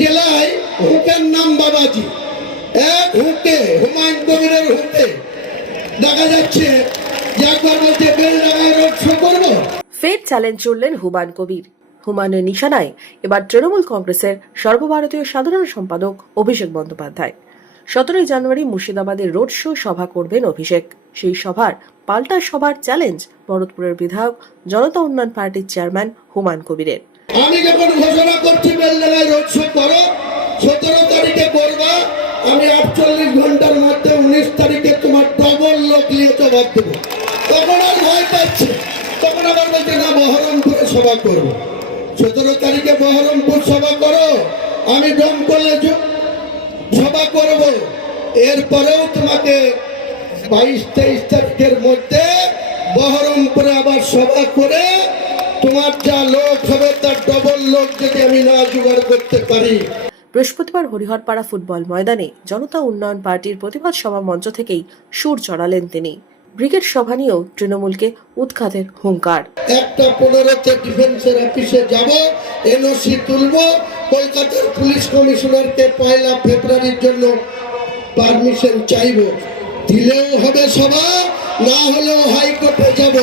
জেলায় হুঁকের নাম বাবাজি, এক হুঁকে হুমায়ুন কবিরের হুঁকে দেখা যাচ্ছে যে একবার বলছে বেলডাঙায় রোড শো করবো। ফের চ্যালেঞ্জ ছুড়লেন হুমায়ুন কবির। হুমায়ুনের নিশানায় এবার তৃণমূল কংগ্রেসের সর্বভারতীয় সাধারণ সম্পাদক অভিষেক বন্দ্যোপাধ্যায়। 17 জানুয়ারি মুর্শিদাবাদের রোড শো সভা করবেন অভিষেক। সেই সভার পাল্টা সভার চ্যালেঞ্জ ভরতপুরের বিধায়ক জনতা উন্নয়ন পার্টির চেয়ারম্যান হুমায়ুন কবিরের। আমি যখন ঘোষণা করছি বেলডাঙায় রোড শো করো, 17 তারিখে করবা, আমি 48 ঘন্টার মধ্যে 19 তারিখে তোমার ডবল লোক নিয়ে জবাব দেবো। তখন আর ভয় পাচ্ছে, তখন আবার বলছে না বহরমপুরে সভা করবো। 17 তারিখে বহরমপুর সভা করো, আমি দমকলে সভা করব। এরপরেও তোমাকে 22-23 তারিখের মধ্যে বহরমপুরে আবার সভা করে তোমার যা লোক হবে তার ডবল লোক যদি আমি না জোগাড় করতে পারি। বৃহস্পতিবার হরিহরপাড়া ফুটবল ময়দানে জনতা উন্নয়ন পার্টির প্রতিবাদ সভা মঞ্চ থেকেই সুর চড়ালেন তিনি। ব্রিগেড সভা নিয়েও তৃণমূলকে উৎখাতের হুঙ্কার। একটা 15তে ডিফেন্সের অফিসে যাব, এনওসি তুলব, কলকাতার পুলিশ কমিশনারকে 1 ফেব্রুয়ারির জন্য পারমিশন চাইব। দিলেও হবে সভা, না হলেও হাইকোর্টে যাব।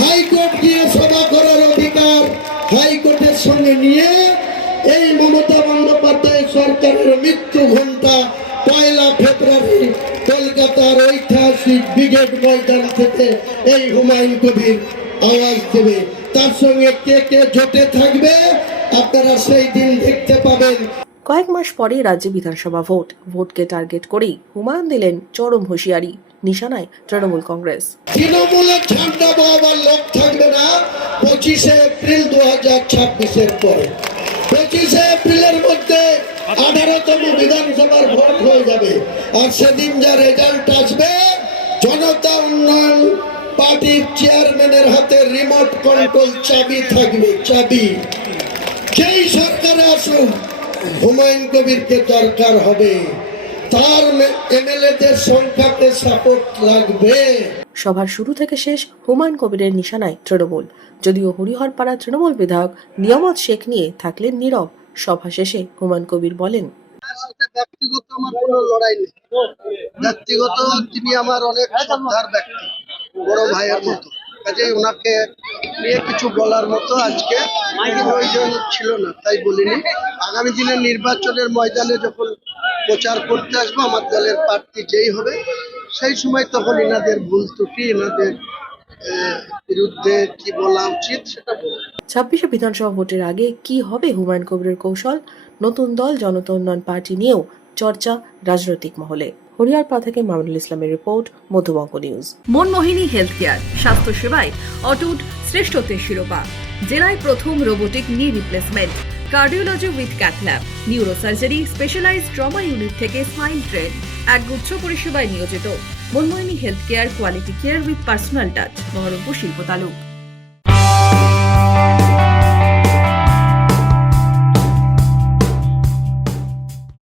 হাইকোর্ট গিয়ে সভা করার অধিকার হাইকোর্টের সঙ্গে নিয়ে এই মমতা বন্দ্যোপাধ্যায় সরকারের মৃত্যু ঘণ্টা 1 ফেব্রুয়ারি কলকাতার ঐতিহাসিক ব্রিগেড ময়দান থেকে এই হুমায়ুন কবির আওয়াজ দেবে। তার সঙ্গে কে কে জোটে থাকবে আপনারা সেই দিন দেখতে পাবেন। কয়েক মাস পরেই রাজ্যে বিধানসভা ভোটকে টার্গেট করেই হুমায়ুন দিলেন চরম হুঁশিয়ারি। নিশানায় তৃণমূল কংগ্রেস। তৃণমূলের ঝান্ডা বাবার লোক থাকবে না 25 এপ্রিল 2026-এর পরে। 25 এপ্রিলের মধ্যে 18তম বিধানসভার ভোট হয়ে যাবে। আর সেদিন যা রেজাল্ট আসবে, জনতা উন্নয়ন পার্টির চেয়ারম্যানের হাতে রিমোট কন্ট্রোল চাবি থাকবে। চাবি যেই সরকারে আসুক হুমায়ুন কবিরকে দরকার হবে, তার এমএলএদের সংখ্যাতে সাপোর্ট লাগবে। সভার শুরু থেকে শেষ হুমায়ুন কবিরের নিশানায় তৃণমূল। যদিও হরিহরপাড়া তৃণমূল বিধায়ক নিয়ামত শেখ নিয়ে থাকলেন নীরব। সভা শেষে হুমায়ুন কবির বলেন, ব্যক্তিগত আমার কোনো লড়াই নেই। ব্যক্তিগত তিনি আমার অনেক শ্রদ্ধার ব্যক্তি, বড় ভাইয়ের মতো। কাজেই ওনাকে নিয়ে কিছু বলার মতো আজকে প্রয়োজন ছিল না, তাই বলিনি। আগামী দিনের নির্বাচনের ময়দানে যখন প্রচার করতে আসবো, আমার দলের প্রার্থী যেই হবে সেই সময় তখন এনাদের ভুল ত্রুটি, এনাদের বিরুদ্ধে কি বলা উচিত সেটা বলবো। 26 বিধানসভা ভোটের আগে কি হবে হুমায়ুন কবিরের কৌশল? নতুন দল জনতা উন্নয়ন পার্টি নিয়েও চর্চা রাজনৈতিক মহলে। হরিহরপাড়া থেকে মামুনুল ইসলামের report, Madhubanga news. Manmohini health care, স্বাস্থ্য সেবায় অটুট শ্রেষ্ঠত্বের শিরোপা। জেলায় প্রথম robotic knee replacement, cardiology with cath lab, neurosurgery, specialized trauma unit থেকে স্পাইন ট্রেন, একগুচ্ছ পরিষেবায় নিয়োজিত। Manmohini health care, quality care with personal touch, Baharampur শিল্প তালুক।